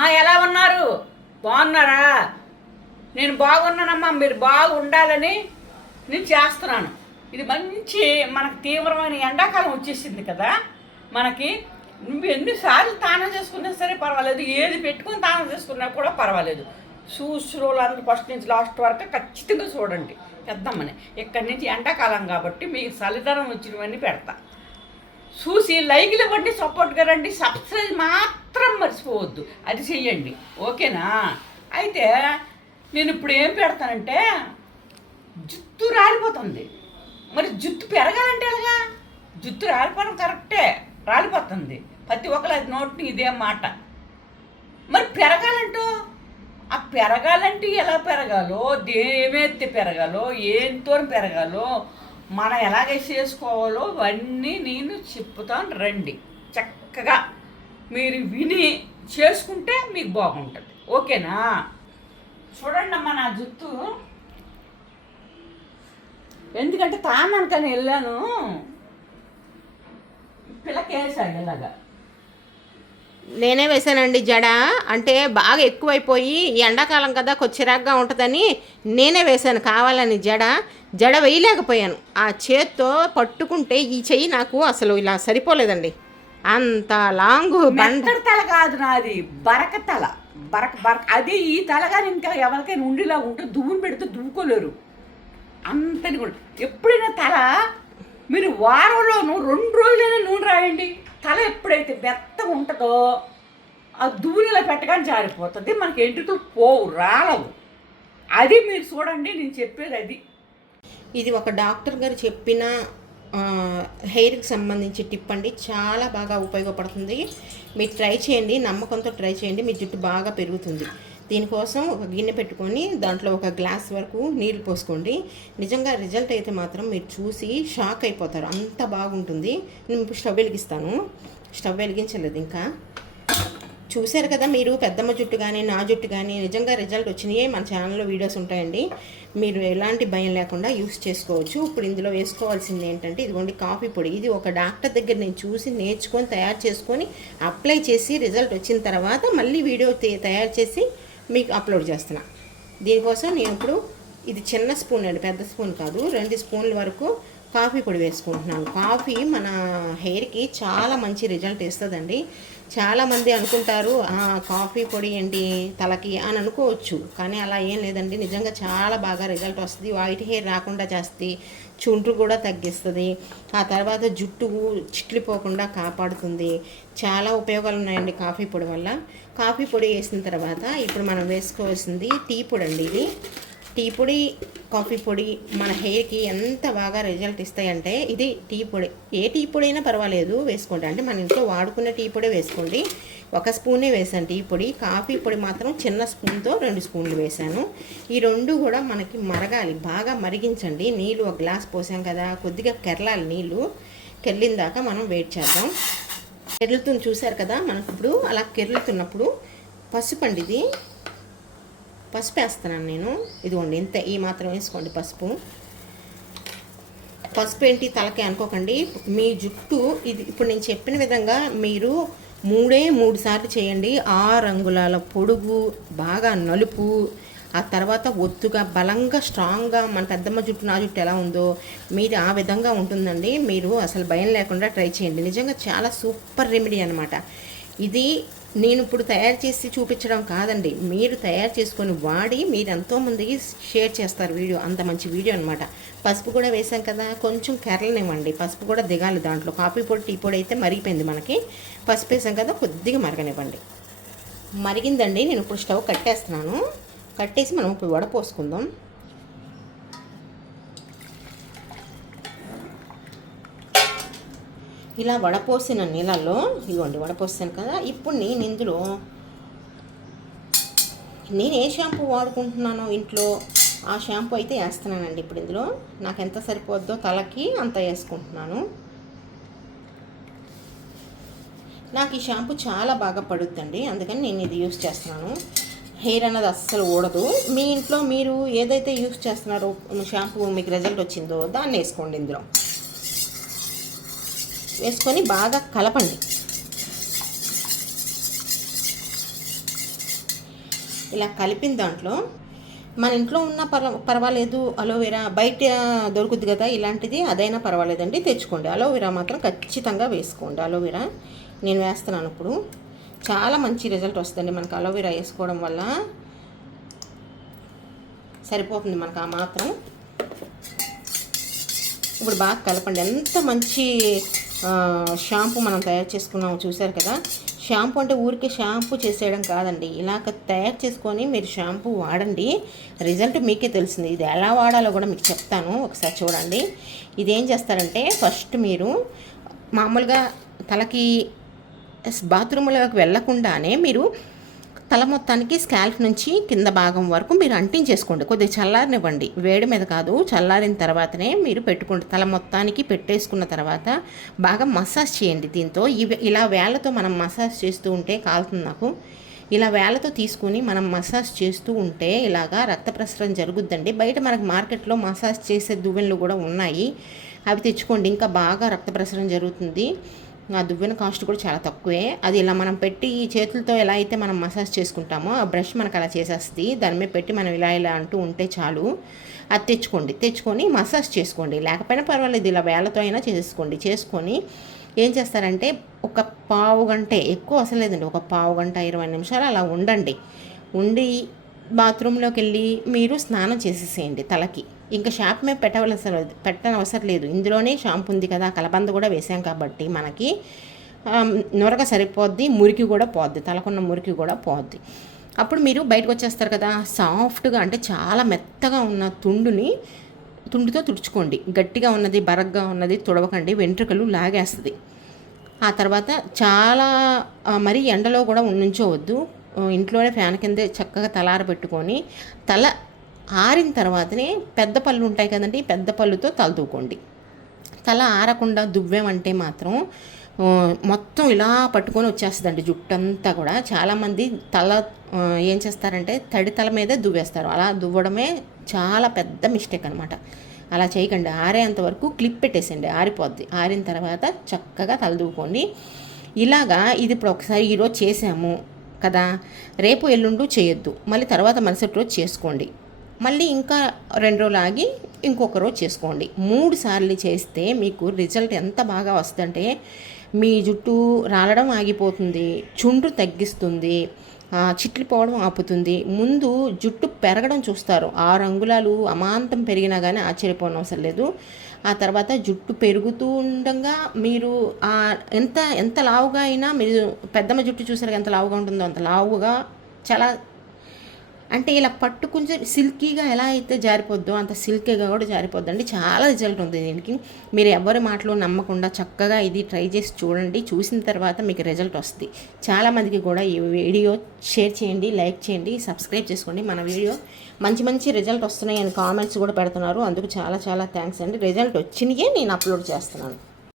అమ్మా ఎలా ఉన్నారు? బాగున్నారా? నేను బాగున్నానమ్మా మీరు బాగుండాలని నేను చేస్తున్నాను. ఇది మంచి మనకు తీవ్రమైన ఎండాకాలం వచ్చేసింది కదా. మనకి నువ్వు ఎన్నిసార్లు తానం చేసుకున్నా సరే పర్వాలేదు. ఏది పెట్టుకొని తానం చేసుకున్నా కూడా పర్వాలేదు. చూసురోలు అందరూ ఫస్ట్ నుంచి లాస్ట్ వరకు ఖచ్చితంగా చూడండి పెద్దమ్మని. ఇక్కడి నుంచి ఎండాకాలం కాబట్టి మీకు చలిదనం వచ్చినవన్నీ పెడతా. చూసి లైక్లు ఇవ్వండి సపోర్ట్గా రండి సబ్స్క్రైబ్ మాత్రం మర్చిపోవద్దు. అది చెయ్యండి. ఓకేనా? అయితే నేను ఇప్పుడు ఏం పెడతానంటే జుత్తు రాలిపోతుంది. మరి జుత్తు పెరగాలంటే ఎలాగా? జుత్తు రాలిపోవడం కరెక్టే. రాలిపోతుంది. ప్రతి ఒక్కరు అది నోటిని ఇదే మాట. మరి పెరగాలంటూ? ఆ పెరగాలంటే ఎలా పెరగాలో? దేమెత్తి పెరగాలో? ఏంతో పెరగాలో? మనం ఎలాగ చేసుకోవాలో అవన్నీ నేను చెప్తాను రండి. చక్కగా మీరు విని చేసుకుంటే మీకు బాగుంటుంది. ఓకేనా? చూడండి అమ్మా నా జుత్తు. ఎందుకంటే తాననుకని వెళ్ళాను. పిల్లకేసాడు ఇలాగా. నేనే వేసానండి జడ. అంటే బాగా ఎక్కువైపోయి ఎండాకాలం కదా కొచ్చిరాగ్గా ఉంటుందని నేనే వేశాను కావాలని జడ. జడ వేయలేకపోయాను. ఆ చేత్తో పట్టుకుంటే ఈ చెయ్యి నాకు అసలు ఇలా సరిపోలేదండి. అంత లాంగ్ బండ తల కాదు నాది. బరక తల. బరక బరక. అది ఈ తలగాని ఇంకా ఎవరికైనా ఉండిలా ఉంటే దువ్వును పెడితే దువ్వుకోలేరు. అంతని కూడా ఎప్పుడైనా తల మీరు వారంలోనూ రెండు రోజులైనా నూనె రాయండి. తల ఎప్పుడైతే మెత్తగా ఉంటుందో ఆ దువ్వునిలా పెట్టగానే జారిపోతుంది. మనకి ఎంట్రుకలు పోవు రాలవు. అది మీరు చూడండి నేను చెప్పేది అది. ఇది ఒక డాక్టర్ గారు చెప్పిన హెయిర్కి సంబంధించి టిప్ అండి. చాలా బాగా ఉపయోగపడుతుంది. మీరు ట్రై చేయండి నమ్మకంతో ట్రై చేయండి మీ జుట్టు బాగా పెరుగుతుంది. దీనికోసం ఒక గిన్నె పెట్టుకొని దాంట్లో ఒక గ్లాస్ వరకు నీళ్ళు పోసుకోండి. నిజంగా రిజల్ట్ అయితే మాత్రం మీరు చూసి షాక్ అయిపోతారు. అంత బాగుంటుంది. నేను ఇప్పుడు స్టవ్ వెలిగిస్తాను. స్టవ్ వెలిగించలేదు ఇంకా. చూశారు కదా మీరు పెద్దమ్మ జుట్టు కానీ నా జుట్టు కానీ నిజంగా రిజల్ట్ వచ్చినాయి మన ఛానల్లో వీడియోస్ ఉంటాయండి. మీరు ఎలాంటి భయం లేకుండా యూస్ చేసుకోవచ్చు. ఇప్పుడు ఇందులో వేసుకోవాల్సింది ఏంటంటే ఇదిగోండి కాఫీ పొడి. ఇది ఒక డాక్టర్ దగ్గర నేను చూసి నేర్చుకొని తయారు చేసుకొని అప్లై చేసి రిజల్ట్ వచ్చిన తర్వాత మళ్ళీ వీడియో తయారు చేసి మీకు అప్లోడ్ చేస్తున్నా. దీనికోసం నేను ఇప్పుడు ఇది చిన్న స్పూన్ అండి పెద్ద స్పూన్ కాదు రెండు స్పూన్ల వరకు కాఫీ పొడి వేసుకుంటున్నాను. కాఫీ మన హెయిర్కి చాలా మంచి రిజల్ట్ ఇస్తుందండి. చాలామంది అనుకుంటారు కాఫీ పొడి ఏంటి తలకి? అని అనుకోవచ్చు. కానీ అలా ఏం లేదండి. నిజంగా చాలా బాగా రిజల్ట్ వస్తుంది. వైట్ హెయిర్ రాకుండా చేస్తుంది చుండ్రు కూడా తగ్గిస్తుంది. ఆ తర్వాత జుట్టు చిట్లిపోకుండా కాపాడుతుంది. చాలా ఉపయోగాలు ఉన్నాయండి కాఫీ పొడి వల్ల. కాఫీ పొడి వేసిన తర్వాత ఇప్పుడు మనం వేసుకోవాల్సింది టీ పొడి అండి ఇది. టీ పొడి కాఫీ పొడి మన హెయిర్కి ఎంత బాగా రిజల్ట్ ఇస్తాయంటే ఇది టీ పొడి. ఏ టీ పొడి అయినా పర్వాలేదు వేసుకోండి. అంటే మన ఇంట్లో వాడుకున్న టీ పొడి వేసుకోండి. ఒక స్పూనే వేసాను టీ పొడి. కాఫీ పొడి మాత్రం చిన్న స్పూన్తో రెండు స్పూన్లు వేసాను ఈ రెండు కూడా మనకి మరగాలి. బాగా మరిగించండి. నీళ్ళు ఒక గ్లాస్ పోసాం కదా కొద్దిగా కెరలాలి నీళ్ళు. కెర్లిన దాకా మనం వెయిట్ చేద్దాం. కెర్లుతుంది చూసారు కదా మనకు ఇప్పుడు అలా కెర్లుతున్నప్పుడు పసుపు అండి ఇది పసుపు వేస్తున్నాను నేను. ఇదిగోండి ఇంత ఈ మాత్రం వేసుకోండి పసుపు. పసుపు ఏంటి? తలకే అనుకోకండి. మీ జుట్టు ఇది ఇప్పుడు నేను చెప్పిన విధంగా మీరు మూడే మూడు సార్లు చేయండి. ఆ రంగుల పొడుగు బాగా నలుపు ఆ తర్వాత ఒత్తుగా బలంగా స్ట్రాంగ్గా మన పెద్దమ్మ జుట్టు నా జుట్టు ఎలా ఉందో మీది ఆ విధంగా ఉంటుందండి. మీరు అసలు భయం లేకుండా ట్రై చేయండి. నిజంగా చాలా సూపర్ రెమెడీ అనమాట ఇది నేను ఇప్పుడు తయారు చేసి చూపించడం కాదండి. మీరు తయారు చేసుకొని వాడి మీరు ఎంతోమందికి షేర్ చేస్తారు వీడియో అంత మంచి వీడియో అనమాట పసుపు కూడా వేసాం కదా కొంచెం కెరలనివ్వండి పసుపు కూడా దిగాలి దాంట్లో. కాఫీ పొడి టీ పొడి అయితే మరిగిపోయింది మనకి. పసుపు వేసాం కదా కొద్దిగా మరగనివ్వండి. మరిగిందండి నేను ఇప్పుడు స్టవ్ కట్టేస్తున్నాను. కట్టేసి మనం ఇప్పుడు వడపోసుకుందాం ఇలా వడపోసిన నీళ్ళల్లో ఇదిగోండి వడపోసాను కదా ఇప్పుడు నేను ఇందులో నేను ఏ షాంపూ వాడుకుంటున్నానో ఇంట్లో ఆ షాంపూ అయితే వేస్తున్నానండి ఇప్పుడు ఇందులో. నాకు ఎంత సరిపోద్దో తలకి అంత వేసుకుంటున్నాను. నాకు ఈ షాంపూ చాలా బాగా పడుద్దండి అందుకని నేను ఇది యూస్ చేస్తున్నాను. హెయిర్ అన్నది అస్సలు ఊడదు. మీ ఇంట్లో మీరు ఏదైతే యూస్ చేస్తున్నారో షాంపూ మీకు రిజల్ట్ వచ్చిందో దాన్ని వేసుకోండి ఇందులో. వేసుకొని బాగా కలపండి. ఇలా కలిపిన దాంట్లో మన ఇంట్లో ఉన్న పర్వ పర్వాలేదు అలోవెరా బయట దొరుకుద్ది కదా ఇలాంటిది అదైనా పర్వాలేదండి తెచ్చుకోండి. అలోవెరా మాత్రం ఖచ్చితంగా వేసుకోండి. అలోవెరా నేను వేస్తున్నాను ఇప్పుడు. చాలా మంచి రిజల్ట్ వస్తుంది మనకు అలోవెరా వేసుకోవడం వల్ల. సరిపోతుంది మనకు ఆ మాత్రం. ఇప్పుడు బాగా కలపండి. ఎంత మంచి షాంపూ మనం తయారు చేసుకున్నాము చూసారు కదా? షాంపూ అంటే ఊరికే షాంపూ చేసేయడం కాదండి. ఇలాగ తయారు చేసుకొని మీరు షాంపూ వాడండి. రిజల్ట్ మీకే తెలిసింది. ఇది ఎలా వాడాలో కూడా మీకు చెప్తాను. ఒకసారి చూడండి. ఇదేం చేస్తారంటే ఫస్ట్ మీరు మామూలుగా తలకి బాత్రూంలోకి వెళ్ళకుండానే మీరు తల మొత్తానికి స్కాల్ఫ్ నుంచి కింద భాగం వరకు మీరు అంటించేసుకోండి. కొద్దిగా చల్లారనివ్వండి. వేడి మీద కాదు చల్లారిన తర్వాతనే మీరు పెట్టుకోండి. తల మొత్తానికి పెట్టేసుకున్న తర్వాత బాగా మసాజ్ చేయండి దీంతో. ఇవి ఇలా వేళ్ళతో మనం మసాజ్ చేస్తూ ఉంటే కాలుతుంది నాకు. ఇలా వేళ్ళతో తీసుకుని మనం మసాజ్ చేస్తూ ఉంటే ఇలాగా రక్త ప్రసరణ జరుగుద్దండి. బయట మనకు మార్కెట్లో మసాజ్ చేసే దువ్వెనలు కూడా ఉన్నాయి. అవి తెచ్చుకోండి. ఇంకా బాగా రక్త ప్రసరణ జరుగుతుంది. ఆ దువ్వెన కాస్ట్ కూడా చాలా తక్కువే. అది ఇలా మనం పెట్టి ఈ చేతులతో ఎలా అయితే మనం మసాజ్ చేసుకుంటామో ఆ బ్రష్ మనకు అలా చేసేస్తుంది. దాని మీద పెట్టి మనం ఇలా ఇలా అంటూ ఉంటే చాలు. అది తెచ్చుకోండి. తెచ్చుకొని మసాజ్ చేసుకోండి. లేకపోయినా పర్వాలేదు ఇలా వేలతో అయినా చేసుకోండి. చేసుకొని ఏం చేస్తారంటే ఒక పావు గంటే ఎక్కువ అవసరం లేదండి. ఒక పావు గంట ఇరవై నిమిషాలు అలా ఉండండి. ఉండి బాత్రూంలోకి వెళ్ళి మీరు స్నానం చేసేసేయండి తలకి. ఇంకా షాంపూ మీద పెట్టవలసిన పెట్టనవసరం లేదు. ఇందులోనే షాంపూ ఉంది కదా కలబంద కూడా వేసాం కాబట్టి మనకి నొరగ సరిపోద్ది మురికి కూడా పోద్ది తలకున్న మురికి కూడా పోద్ది. అప్పుడు మీరు బయటకు వచ్చేస్తారు కదా సాఫ్ట్గా అంటే చాలా మెత్తగా ఉన్న తుండుని తుండుతో తుడుచుకోండి. గట్టిగా ఉన్నది బరగ్గా ఉన్నది తుడవకండి వెంట్రుకలు లాగేస్తుంది. ఆ తర్వాత చాలా మరీ ఎండలో కూడా ఉండించవద్దు. ఇంట్లోనే ఫ్యాన్ కిందే చక్కగా తలార పెట్టుకొని తల ఆరిన తర్వాతనే పెద్ద పళ్ళు ఉంటాయి కదండి పెద్ద పళ్ళుతో తల దూకోండి తల ఆరకుండా దువ్వేమంటే మాత్రం మొత్తం ఇలా పట్టుకొని వచ్చేస్తుందండి జుట్టు అంతా కూడా. చాలామంది తల ఏం చేస్తారంటే తడి తల మీదే దువ్వేస్తారు. అలా దువ్వడమే చాలా పెద్ద మిస్టేక్ అనమాట అలా చేయకండి. ఆరేంత వరకు క్లిప్ పెట్టేసండి ఆరిపోద్ది. ఆరిన తర్వాత చక్కగా తల ఇలాగా ఇది ఇప్పుడు ఒకసారి ఈరోజు చేసాము. కదా? రేపు ఎల్లుండు చేయొద్దు. మళ్ళీ తర్వాత మరుసటి రోజు చేసుకోండి. మళ్ళీ ఇంకా రెండు రోజులు ఆగి ఇంకొక రోజు చేసుకోండి. మూడు సార్లు చేస్తే మీకు రిజల్ట్ ఎంత బాగా వస్తుందంటే మీ జుట్టు రాలడం ఆగిపోతుంది చుండ్రు తగ్గిస్తుంది చిట్లిపోవడం ఆపుతుంది. ముందు జుట్టు పెరగడం చూస్తారు. ఆరు అంగుళాలు అమాంతం పెరిగినా కానీ ఆశ్చర్యపోనవసరం లేదు. ఆ తర్వాత జుట్టు పెరుగుతూ ఉండగా మీరు ఆ ఎంత ఎంత లావుగా అయినా మీరు పెద్దమ్మ జుట్టు చూసారు ఎంత లావుగా ఉంటుందో అంత లావుగా చాలా అంటే ఇలా పట్టు కొంచెం సిల్కీగా ఎలా అయితే జారిపోద్దో అంత సిల్కీగా కూడా జారిపోద్దండి. చాలా రిజల్ట్ ఉంది దీనికి. మీరు ఎవరి మాటలు నమ్మకుండా చక్కగా ఇది ట్రై చేసి చూడండి. చూసిన తర్వాత మీకు రిజల్ట్ వస్తుంది. చాలామందికి కూడా ఈ వీడియో షేర్ చేయండి లైక్ చేయండి సబ్స్క్రైబ్ చేసుకోండి. మన వీడియో మంచి మంచి రిజల్ట్ వస్తున్నాయి అని కామెంట్స్ కూడా పెడుతున్నారు. అందుకు చాలా చాలా థ్యాంక్స్ అండి. రిజల్ట్ వచ్చినాయే నేను అప్లోడ్ చేస్తున్నాను.